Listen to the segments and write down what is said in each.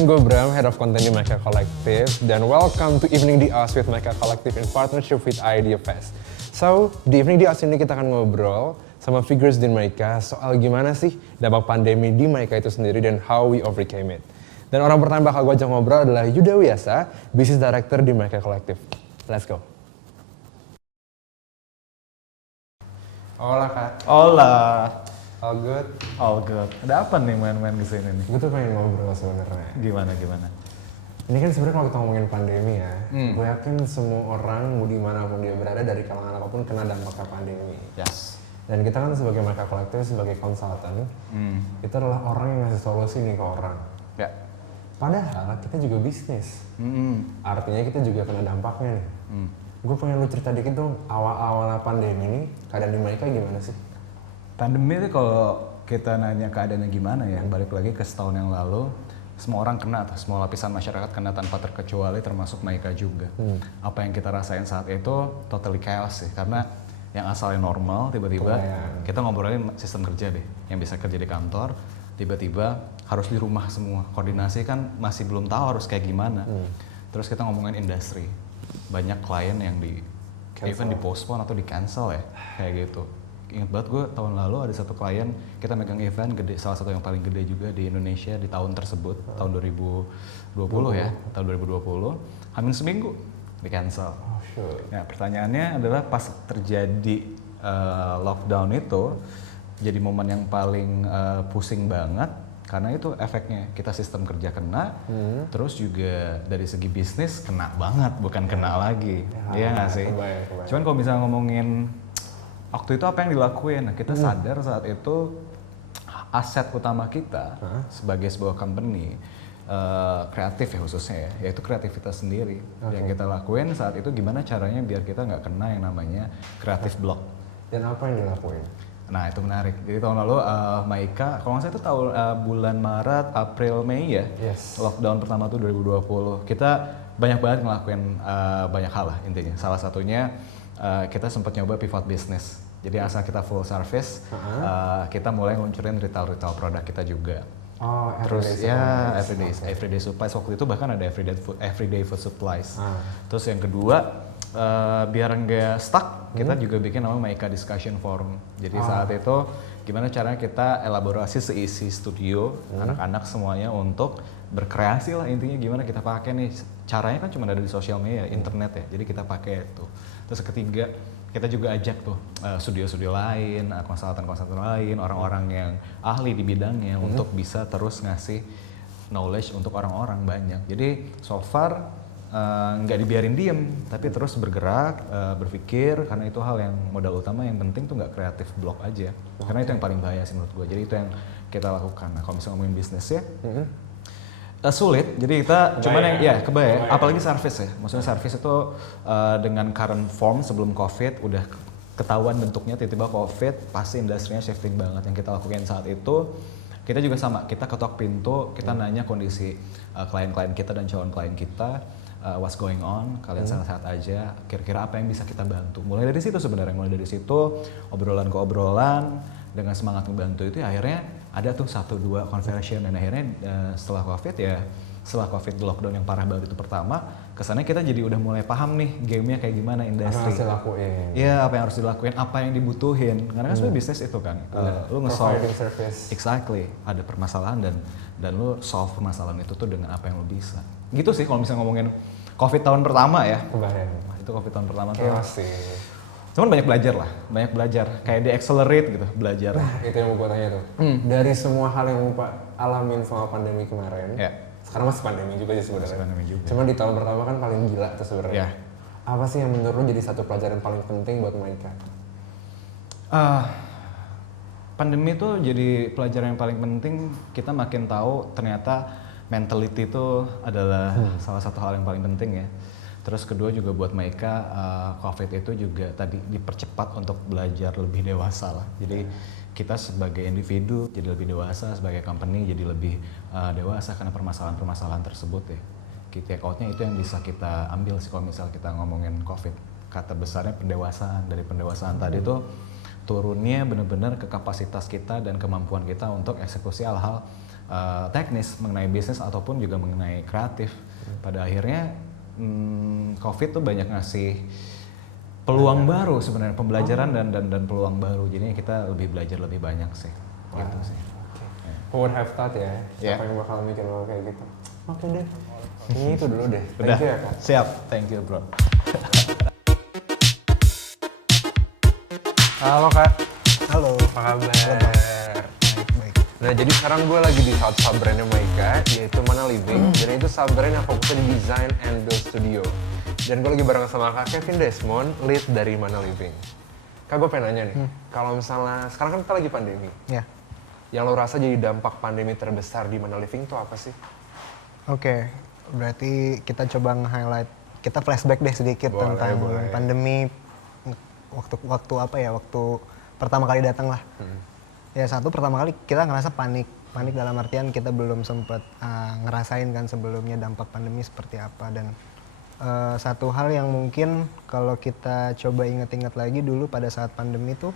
Kenalin gue Bram, Head of Content di Maika Collective, dan welcome to Evening di Us with Maika Collective in partnership with Idea Fest. So, di Evening di Us ini kita akan ngobrol sama figures di Maika soal gimana sih dampak pandemi di Maika itu sendiri dan how we overcame it. Dan orang pertama bakal gue ajak ngobrol adalah Yuda Wiyasa, Business Director di Maika Collective. Let's go. Hola Kak. Hola. All good? All good. Ada apa nih main-main kesini nih? Gue tuh pengen ngobrol sebenarnya. Gimana? Ini kan sebenarnya kalau kita ngomongin pandemi ya, gue yakin semua orang mau dimanapun dia berada dari kalangan apapun kena dampaknya pandemi. Yes. Dan kita kan sebagai Maika Collective, sebagai konsultan, itu adalah orang yang ngasih solusi nih ke orang. Ya. Padahal kita juga bisnis. Artinya kita juga kena dampaknya nih. Gue pengen lu cerita dikit dong, awal-awalnya pandemi ini, keadaan di Maika gimana sih? Pandemi itu kalau kita nanya keadaannya gimana ya, balik lagi ke setahun yang lalu, semua orang kena, semua lapisan masyarakat kena tanpa terkecuali, termasuk Maika juga. Apa yang kita rasain saat itu totally chaos sih, karena yang asalnya normal, tiba-tiba kita ngobrolin sistem kerja deh, yang bisa kerja di kantor, tiba-tiba harus di rumah semua. Koordinasi kan masih belum tahu harus kayak gimana. Terus kita ngomongin industri, banyak klien yang even di postpone atau di cancel ya, kayak gitu. Ingat banget gue tahun lalu ada satu klien, kita megang event gede, salah satu yang paling gede juga di Indonesia di tahun tersebut, tahun 2020 ya, tahun 2020, hamin seminggu di cancel. Nah pertanyaannya adalah pas terjadi lockdown itu, jadi momen yang paling pusing banget, karena itu efeknya kita sistem kerja kena, terus juga dari segi bisnis kena banget, bukan kena lagi, iya nggak sih? Cuman kalau misalnya ngomongin waktu itu apa yang dilakuin, nah, kita sadar saat itu aset utama kita sebagai sebuah company kreatif ya khususnya ya, yaitu kreativitas sendiri. Yang kita lakuin saat itu gimana caranya biar kita nggak kena yang namanya creative block. Dan apa yang dilakuin? Nah itu menarik, jadi tahun lalu Maika, kalau nggak salah itu tahun bulan Maret, April, Mei ya, lockdown pertama tuh 2020. Kita banyak banget ngelakuin banyak hal lah intinya, salah satunya kita sempat nyoba pivot bisnis. Jadi asal kita full service, kita mulai ngeluncurin retail produk kita juga. Terus ya everyday supplies, waktu itu bahkan ada everyday food supplies. Terus yang kedua, biar nggak stuck, kita juga bikin namanya Maika Discussion Forum. Jadi saat itu gimana caranya kita elaborasi seisi studio, anak-anak semuanya untuk berkreasi lah, intinya gimana kita pakai nih. Caranya kan cuma ada di sosial media, internet ya, jadi kita pakai itu. Terus ketiga, kita juga ajak tuh studio-studio lain, konsultan-konsultan lain, orang-orang yang ahli di bidangnya untuk bisa terus ngasih knowledge untuk orang-orang banyak. Jadi so far nggak dibiarin diem, tapi terus bergerak, berpikir, karena itu hal yang modal utama yang penting tuh nggak kreatif block aja. Karena itu yang paling bahaya sih menurut gue, jadi itu yang kita lakukan. Nah kalau misalnya ngomongin bisnis ya, sulit, jadi kita cuman yang ya kebayang, apalagi service ya, maksudnya service itu dengan current form sebelum COVID udah ketahuan bentuknya, tiba-tiba COVID pasti industrinya shifting banget. Yang kita lakukan saat itu, kita juga sama, kita ketok pintu, kita nanya kondisi klien-klien kita dan calon klien kita, what's going on, kalian sehat-sehat aja, kira-kira apa yang bisa kita bantu. Mulai dari situ sebenarnya, mulai dari situ obrolan ke obrolan, dengan semangat membantu itu akhirnya ada tuh 1-2 conversion, dan akhirnya setelah COVID lockdown yang parah banget itu pertama, kesannya kita jadi udah mulai paham nih gamenya kayak gimana industri. Apa yang harus dilakuin? Iya, apa yang harus dilakuin, apa yang dibutuhin. Karena kan sebenarnya bisnis itu kan, lu nge-solve, exactly, ada permasalahan dan lu solve permasalahan itu tuh dengan apa yang lu bisa. Gitu sih kalau misalnya ngomongin COVID tahun pertama ya. Kebayang. Itu COVID tahun pertama tuh. Cuman banyak belajar, kayak di-accelerate gitu, belajar. Nah, itu yang mau gue tanya tuh. Dari semua hal yang Pak alamin selama pandemi kemarin, sekarang masih pandemi juga sih sebenarnya. Cuman di tahun pertama kan paling gila tuh sebenarnya. Apa sih yang menurut lo jadi satu pelajaran paling penting buat Maika? Pandemi tuh jadi pelajaran yang paling penting, kita makin tahu ternyata mentality itu adalah salah satu hal yang paling penting ya. Terus kedua juga buat Maika, COVID itu juga tadi dipercepat untuk belajar lebih dewasa lah. Jadi kita sebagai individu jadi lebih dewasa, sebagai company jadi lebih dewasa karena permasalahan-permasalahan tersebut ya. Key take out-nya itu yang bisa kita ambil sih kalau misal kita ngomongin COVID. Kata besarnya pendewasaan, dari pendewasaan tadi tuh turunnya benar-benar ke kapasitas kita dan kemampuan kita untuk eksekusi hal-hal teknis mengenai bisnis ataupun juga mengenai kreatif. Pada akhirnya COVID tuh banyak ngasih peluang baru sebenarnya, pembelajaran dan peluang baru. Jadi kita lebih belajar lebih banyak sih. Gitu sih. Who would have thought ya? Yeah. Siapa yang bakal mikir bakal kayak gitu? Oke deh. Ini itu dulu deh. Udah, Thank you ya Kak. siap. Thank you bro. Halo Kak. Halo. Apa kabar? Baik. Nah jadi sekarang gue lagi di salah satu brandnya Maika, yaitu Mana Living. Dan itu sub brand yang fokusnya di design and build studio. Dan gue lagi bareng sama Kak Kevin Desmond, lead dari Mana Living. Kak, gue pengen nanya nih, kalau misalnya sekarang kan kita lagi pandemi, Ya. yang lo rasa jadi dampak pandemi terbesar di Mana Living itu apa sih? Oke. Berarti kita coba nge-highlight, kita flashback deh sedikit Boleh, tentang boleh. pandemi waktu apa ya? Waktu pertama kali datang lah. Ya satu pertama kali kita ngerasa panik dalam artian kita belum sempat ngerasain kan sebelumnya dampak pandemi seperti apa dan satu hal yang mungkin kalau kita coba inget-inget lagi dulu pada saat pandemi tuh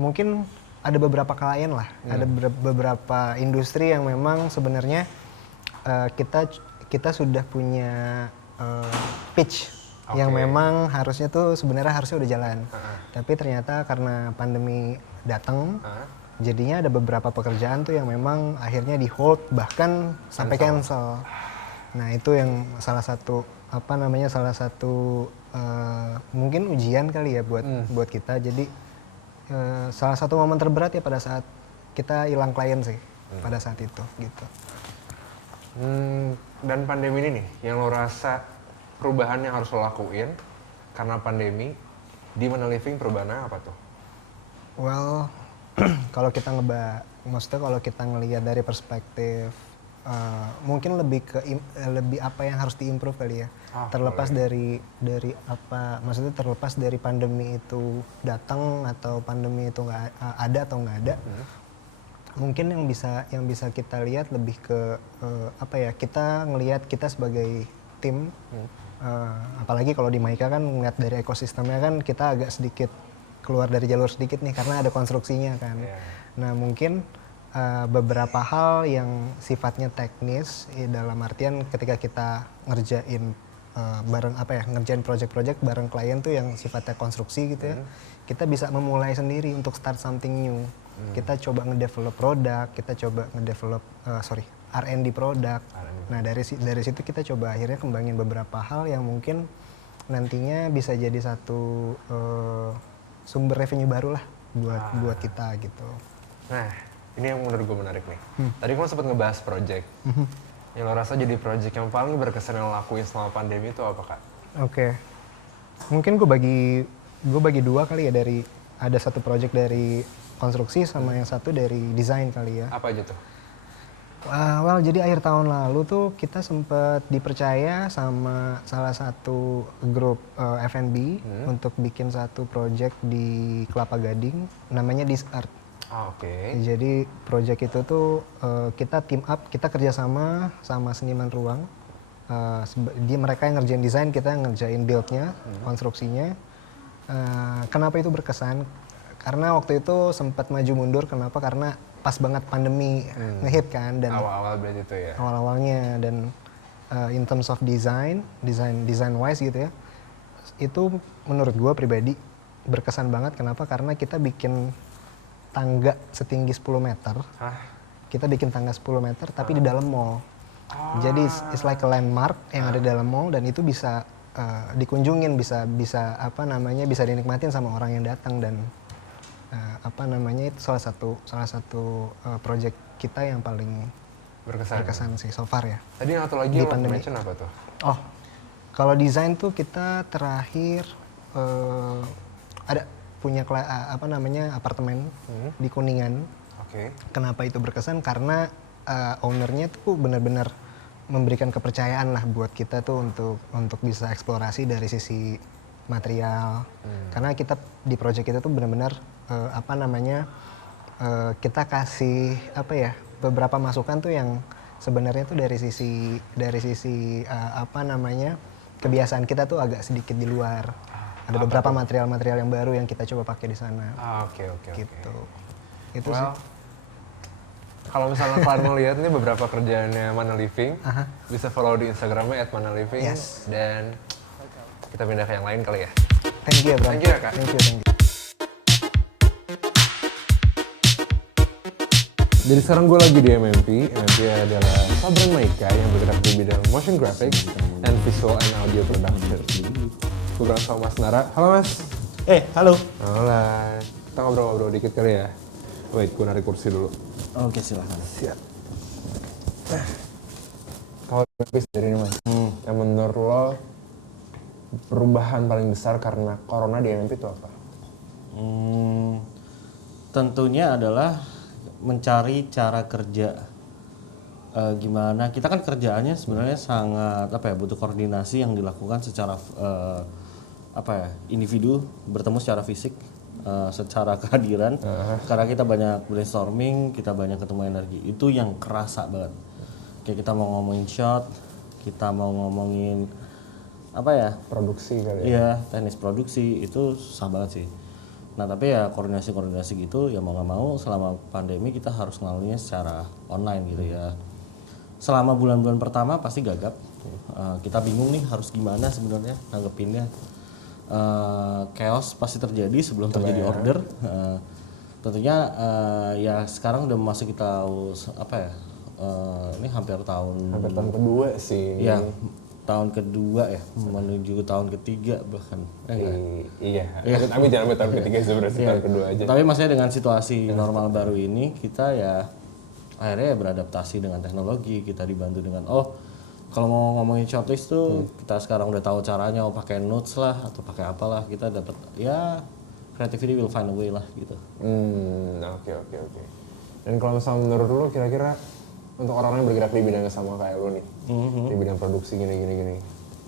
mungkin ada beberapa klien lah, ada beberapa industri yang memang sebenarnya kita sudah punya pitch yang memang harusnya tuh sebenarnya harusnya udah jalan, tapi ternyata karena pandemi datang, jadinya ada beberapa pekerjaan tuh yang memang akhirnya di hold bahkan sampai cancel. Nah itu yang salah satu mungkin ujian kali ya buat kita. Jadi salah satu momen terberat ya pada saat kita hilang klien sih pada saat itu gitu. Dan pandemi ini nih, yang lo rasa perubahan yang harus lo lakuin karena pandemi di Mana Living perubahannya apa tuh? Well, kalau kita maksudnya kalau kita ngelihat dari perspektif mungkin lebih apa yang harus diimprove kali ya. Terlepas dari apa, maksudnya terlepas dari pandemi itu datang atau pandemi itu nggak ada atau nggak ada. Mungkin yang bisa kita lihat lebih ke apa ya, kita ngelihat kita sebagai tim, apalagi kalau di Maika kan ngeliat dari ekosistemnya kan kita agak sedikit keluar dari jalur sedikit nih karena ada konstruksinya kan. Nah mungkin beberapa hal yang sifatnya teknis dalam artian ketika kita ngerjain ngerjain project-project bareng klien tuh yang sifatnya konstruksi gitu ya, kita bisa memulai sendiri untuk start something new. Kita coba ngedevelop produk, kita coba ngedevelop R&D produk. Nah dari situ kita coba akhirnya kembangin beberapa hal yang mungkin nantinya bisa jadi satu sumber revenue baru lah buat kita gitu. Nah ini yang menurut gue menarik nih. Tadi gue sempat ngebahas project. Yang lo rasa jadi project yang paling berkesan yang lo lakuin selama pandemi itu apa Kak? Oke. Mungkin gue bagi dua kali ya, dari ada satu project dari konstruksi sama yang satu dari desain kali ya. Apa aja tuh? Well, jadi akhir tahun lalu tuh kita sempat dipercaya sama salah satu grup F&B untuk bikin satu project di Kelapa Gading namanya This Art. Oke. Jadi project itu tuh kita team up, kita kerjasama sama seniman ruang. Mereka yang ngerjain desain, kita yang ngerjain build-nya, konstruksinya. Kenapa itu berkesan? Karena waktu itu sempat maju mundur. Kenapa? Karena pas banget pandemi ngehit kan, dan awal-awal berarti itu ya. Awal-awalnya dan in terms of design wise gitu ya. Itu menurut gua pribadi berkesan banget. Kenapa? Karena kita bikin tangga setinggi 10 meter. Kita bikin tangga 10 meter tapi di dalam mall. Jadi it's like a landmark yang ada di dalam mall dan itu bisa dikunjungin, bisa dinikmatin sama orang yang datang dan itu salah satu project kita yang paling berkesan sih so far ya. Tadi yang satu lagi di yang pandemi. mention apa tuh? Oh, kalau desain tuh kita terakhir ada punya apartemen di Kuningan. Oke. Kenapa itu berkesan? Karena ownernya tuh benar-benar memberikan kepercayaan lah buat kita tuh untuk bisa eksplorasi dari sisi material. Karena kita di project itu tuh benar-benar kita kasih beberapa masukan tuh yang sebenarnya tuh dari sisi kebiasaan kita tuh agak sedikit di luar. Ada beberapa material-material yang baru yang kita coba pakai di sana. Oke. Gitu. Itu Well, sih. Kalau misalnya kalian mau lihat nih beberapa kerjaannya Mana Living, bisa follow di Instagramnya @manaliving. Yes. Dan kita pindah ke yang lain kali ya. Thank you ya Bram. Thank you ya, Kak. Thank you. Jadi sekarang gue lagi di MMP. MMP adalah Sabran Maika yang bergerak di bidang motion graphics and visual and audio production. Gue bareng sama Mas Nara. Halo Mas. Halo. Halo. Kita ngobrol-ngobrol dikit kali ya. Wait, gue narik kursi dulu. Oke, silahkan. Siap. Kalau MMP sendiri nih Mas, yang menurut lo perubahan paling besar karena corona di MMP itu apa? Tentunya adalah mencari cara kerja. Gimana? Kita kan kerjaannya sebenarnya sangat butuh koordinasi yang dilakukan secara individu bertemu secara fisik, secara kehadiran. Karena kita banyak brainstorming, kita banyak ketemu energi. Itu yang kerasa banget. Kayak kita mau ngomongin shot, kita mau ngomongin Produksi kali ya? Iya, teknis produksi itu susah banget sih. Nah tapi ya koordinasi gitu ya mau nggak mau selama pandemi kita harus ngelaluinya secara online gitu ya. Selama bulan-bulan pertama pasti gagap. Kita bingung nih harus gimana sebenarnya nanggepinnya. Chaos pasti terjadi sebelum terjadi order. Tentunya ya sekarang udah masuk kita ini hampir tahun kedua sih. Ya, tahun kedua ya, menuju tahun ketiga bahkan. Iya. Tapi jangan sampai tahun ketiga sebenarnya tahun kedua aja. Tapi maksudnya dengan situasi normal baru ini kita ya akhirnya ya beradaptasi dengan teknologi. Kita dibantu dengan kalau mau ngomongin shortlist tuh kita sekarang udah tahu caranya, pakai notes lah atau pakai apalah, kita dapat ya creativity will find a way lah gitu. Oke. Dan kalau misalnya menurut lo kira-kira untuk orang-orang yang bergerak di bidang yang sama kayak lo nih, di bidang produksi gini,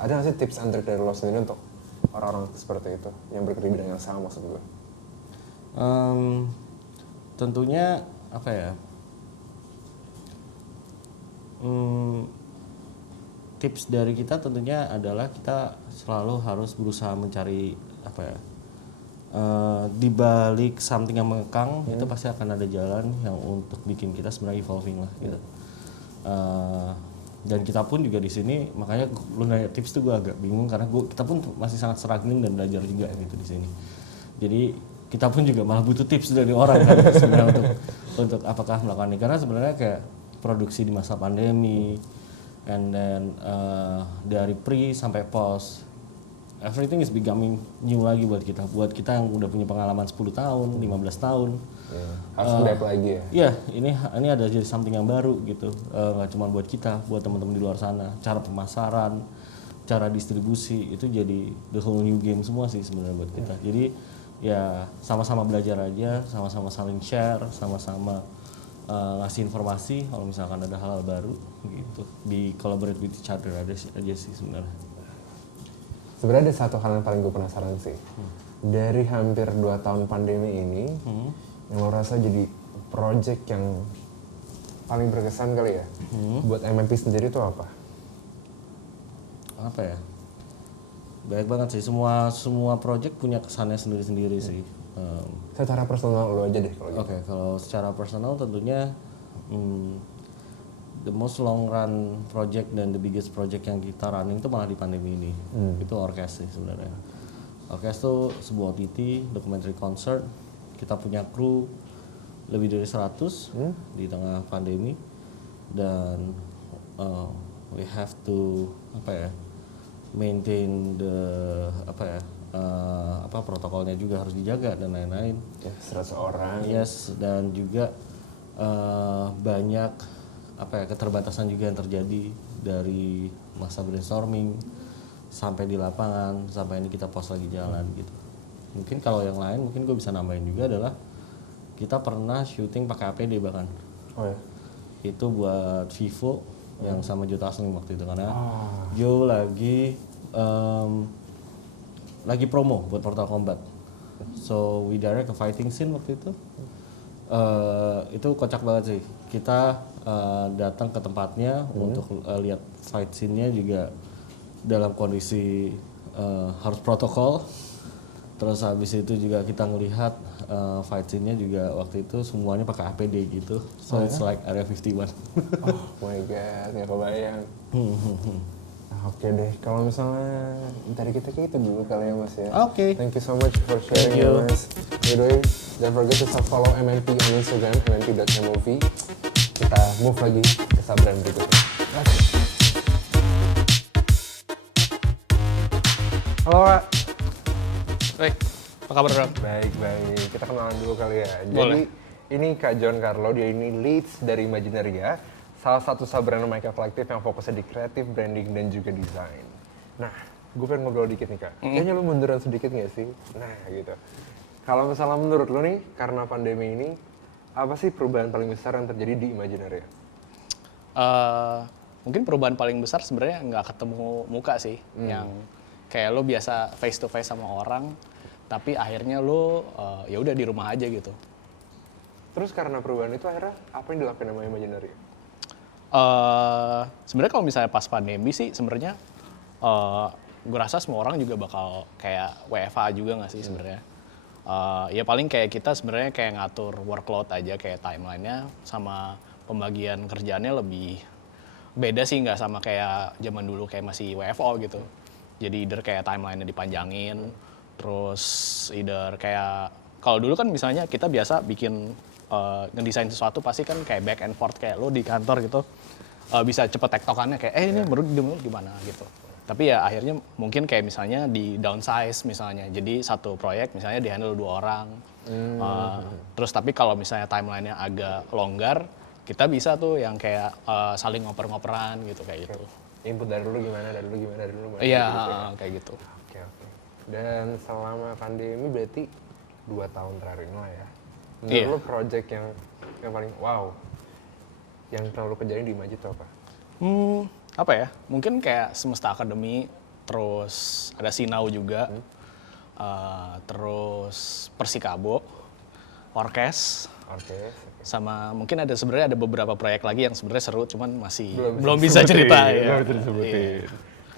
ada nggak sih tips and trick dari lo sendiri untuk orang-orang seperti itu yang bergerak di bidang yang sama maksud gue? Tentunya tips dari kita tentunya adalah kita selalu harus berusaha mencari di balik something yang mengekang itu pasti akan ada jalan yang untuk bikin kita sebenarnya evolving lah gitu. Dan kita pun juga di sini, makanya lu nanya tips tuh gue agak bingung karena kita pun masih sangat struggling dan belajar juga gitu di sini. Jadi kita pun juga malah butuh tips dari orang kan sebenarnya untuk apakah melakukan ini, karena sebenarnya kayak produksi di masa pandemi and then dari pre sampai post everything is becoming new lagi buat kita yang udah punya pengalaman 10 tahun, 15 tahun. Harus adapt lagi ya? Iya, ini ada jadi something yang baru gitu. Nggak cuma buat kita, buat teman-teman di luar sana. Cara pemasaran, cara distribusi itu jadi the whole new game semua sih sebenarnya buat kita. Jadi ya sama-sama belajar aja, sama-sama saling share, sama-sama ngasih informasi kalau misalkan ada hal-hal baru gitu. Di collaborate with each other aja sih sebenarnya. Sebenarnya ada satu hal yang paling gue penasaran sih. Dari hampir 2 tahun pandemi ini, yang lo rasa jadi project yang paling berkesan kali ya, buat MMP sendiri itu apa? Apa ya? Baik banget sih, semua project punya kesannya sendiri-sendiri sih. Secara personal lo aja deh kalau gitu. Oke, kalau secara personal tentunya the most long run project dan the biggest project yang kita running itu malah di pandemi ini. Itu Orkes sih sebenarnya. Orkes itu sebuah OTT, documentary concert. Kita punya kru lebih dari 100 di tengah pandemi, dan we have to maintain the protokolnya juga harus dijaga dan lain-lain. Ya, 100 orang. Yes, dan juga banyak keterbatasan juga yang terjadi dari masa brainstorming sampai di lapangan, sampai ini kita post lagi jalan gitu. Mungkin kalau yang lain mungkin gue bisa nambahin juga adalah kita pernah syuting pakai APD bahkan. Oh ya. Itu buat Vivo yang sama Joe Taslim waktu itu, karena Joe lagi promo buat Mortal Kombat. So we direct ke fighting scene waktu itu. Itu kocak banget sih. Kita datang ke tempatnya untuk lihat fight scene-nya juga dalam kondisi harus protokol. Terus habis itu juga kita ngelihat fight scene-nya juga waktu itu semuanya pakai APD gitu. So it's like Area 51. Oh my god, nggak kebayang. Oke deh, kalau misalnya dari kita kayak gitu dulu kali ya Mas ya. Oke. Thank you so much for sharing Thank you. ya Mas. By the way, don't forget to follow MNP on Instagram, mnp.mov. Kita move lagi ke sub-brand berikutnya. Let's go. Halo Kak. Baik, apa kabar Bro? Baik. Kita kenalan dulu kali ya. Boleh. Jadi ini Kak John Carlo, dia ini leads dari Imaginaria, salah satu sub-brand Michael Collective yang fokusnya di kreatif, branding, dan juga desain. Nah, gue pengen ngobrol dikit nih Kak. Kayaknya lu munduran sedikit nggak sih? Nah, gitu. Kalau misalnya menurut lu nih, karena pandemi ini, apa sih perubahan paling besar yang terjadi di Imaginaria? Mungkin perubahan paling besar sebenarnya nggak ketemu muka sih, yang kayak lo biasa face to face sama orang, tapi akhirnya lo ya udah di rumah aja gitu. Terus karena perubahan itu akhirnya apa yang dilakukan sama Imaginaria? Sebenarnya kalau misalnya pas pandemi sih sebenarnya gue rasa semua orang juga bakal kayak WFH juga nggak sih sebenarnya. Ya paling kayak kita sebenarnya kayak ngatur workload aja, kayak timelinenya sama pembagian kerjaannya lebih beda sih, nggak sama kayak zaman dulu kayak masih WFO gitu. Jadi either kayak timelinenya dipanjangin, terus either kayak kalau dulu kan misalnya kita biasa bikin ngedesain sesuatu pasti kan kayak back and forth, kayak lo di kantor gitu bisa cepet tektokannya kayak ini menurut gimana gitu. Tapi ya akhirnya mungkin kayak misalnya di downsize misalnya, jadi satu proyek misalnya di-handle 2 orang. Terus tapi kalau misalnya timelinenya agak longgar, kita bisa tuh yang kayak saling ngoper-ngoperan gitu kayak gitu. Input dari dulu gimana. Iya, Gitu ya? kayak gitu. Oke. Dan selama pandemi berarti 2 tahun terakhir ini lah ya. Menurut Iya. lo project yang paling wow, yang pernah lo kerjain di Imagi itu apa? Apa ya? Mungkin kayak Semesta Academy, terus ada Sinau juga, terus Persikabo, Orkes, Oke. sama mungkin sebenarnya ada beberapa proyek lagi yang sebenarnya seru, cuman masih belum bisa bisa disebutin, cerita ya. belum bisa disebutin.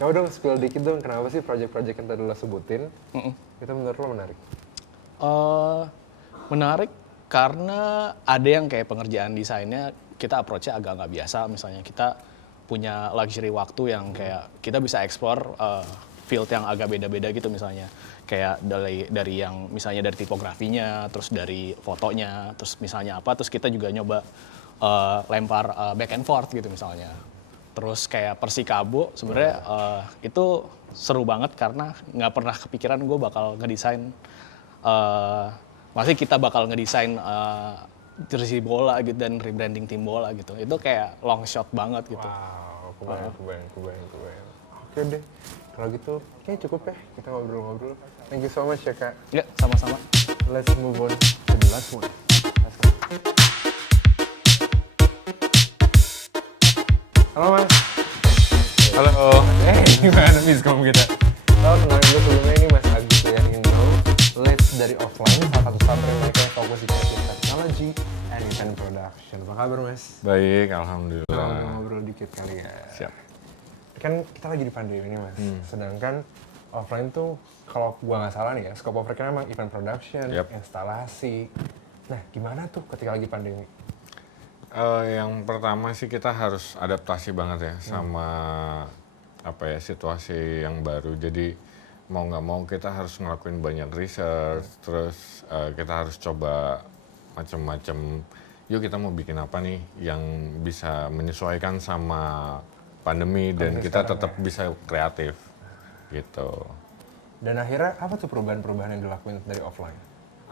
Coba dong spill dikit dong, kenapa sih project-project yang tadi lo sebutin, itu menurut lo menarik? Menarik karena ada yang kayak pengerjaan desainnya kita approach-nya agak nggak biasa. Misalnya kita punya luxury waktu yang kayak kita bisa explore field yang agak beda-beda gitu, misalnya kayak dari yang misalnya dari tipografinya, terus dari fotonya, terus misalnya apa, terus kita juga nyoba lempar back and forth gitu misalnya. Terus kayak Persikabo sebenarnya itu seru banget karena nggak pernah kepikiran gue bakal ngedesain masih kita bakal ngedesain jersey bola gitu dan rebranding tim bola gitu. Itu kayak long shot banget gitu. Wow, kebayang. Oke deh, kalau gitu kayaknya cukup ya kita ngobrol-ngobrol. Thank you so much ya Kak. Ya, sama-sama. Let's move on to the last one. Let's go. Halo Mas. Halo. Gimana miskom kita? Halo, kenalin dulu sebelumnya ini Mas Agus Lianindo, leads dari Offline, salah satu sub-brand mereka yang fokus di kreatif technology and event production. Apa kabar Mas? Baik, alhamdulillah. Ngobrol dikit kali ya. Siap. Kan kita lagi di pandemi ini Mas, sedangkan Offline tuh kalau gua nggak salah nih ya, scope of work-nya memang event production, Yap. instalasi. Nah, gimana tuh ketika lagi pandemi? Yang pertama sih kita harus adaptasi banget ya sama situasi yang baru. Jadi mau nggak mau kita harus ngelakuin banyak research, terus kita harus coba macam-macam. Yuk kita mau bikin apa nih yang bisa menyesuaikan sama pandemi dan Kondisi kita sekarang tetap bisa kreatif gitu. Dan akhirnya apa tuh perubahan-perubahan yang dilakuin dari Offline?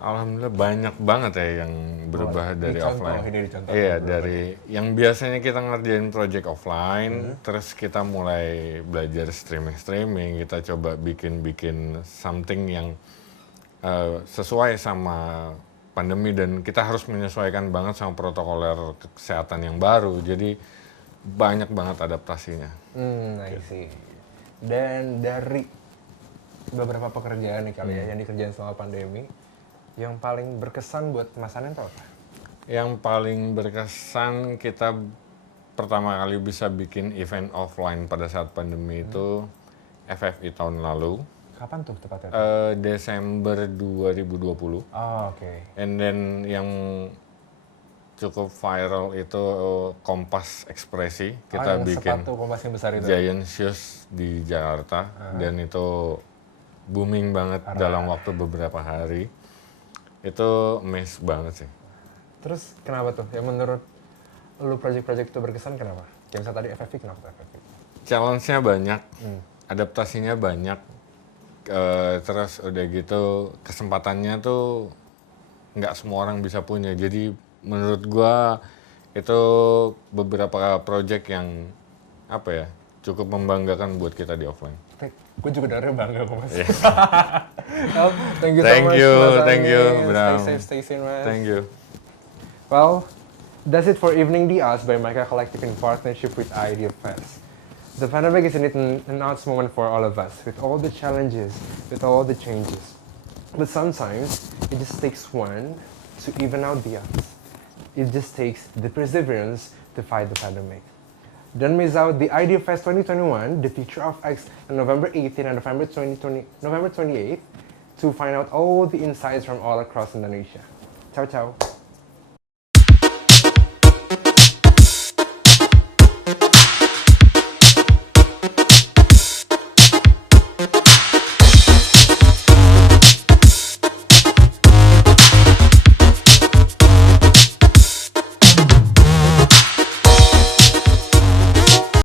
Alhamdulillah banyak banget ya yang berubah dari offline. Dicontoh. Iya, dari yang biasanya kita ngerjain project offline, terus kita mulai belajar streaming, kita coba bikin something yang sesuai sama pandemi dan kita harus menyesuaikan banget sama protokoler kesehatan yang baru. Jadi banyak banget adaptasinya. I see. Dan dari beberapa pekerjaan nih kali ya yang dikerjain selama pandemi, yang paling berkesan buat Mas Anen itu apa? Yang paling berkesan kita pertama kali bisa bikin event offline pada saat pandemi itu FFI tahun lalu. Kapan tuh tepatnya? Desember 2020. Oh, oke. And then yang cukup viral itu Kompas Ekspresi. Kita yang bikin sepatu Kompas yang besar itu. Giant Shoes di Jakarta. Dan itu booming banget dalam waktu beberapa hari. Itu amazed banget sih. Terus kenapa tuh? Yang menurut lu project-project itu berkesan kenapa? Kayak misalnya tadi FFV, kenapa tuh FFV? Challenge-nya banyak, adaptasinya banyak, terus udah gitu kesempatannya tuh nggak semua orang bisa punya. Jadi menurut gua itu beberapa project yang apa ya cukup membanggakan buat kita di offline. Gue juga dari bangga kok mas. Well, thank you so Thank much. you, Mas thank you, Anis. Bram. Stay safe, stay sane, mas. Thank you. Well, that's it for Evening the Us by Micah Collective in partnership with Idea Fest. The pandemic is an odd moment for all of us, with all the challenges, with all the changes. But sometimes, it just takes one to even out the odds. It just takes the perseverance to fight the pandemic. Don't miss out the Idea Fest 2021, the Future of X, on November 18 and November 28th, to find out all the insights from all across Indonesia. Ciao, ciao.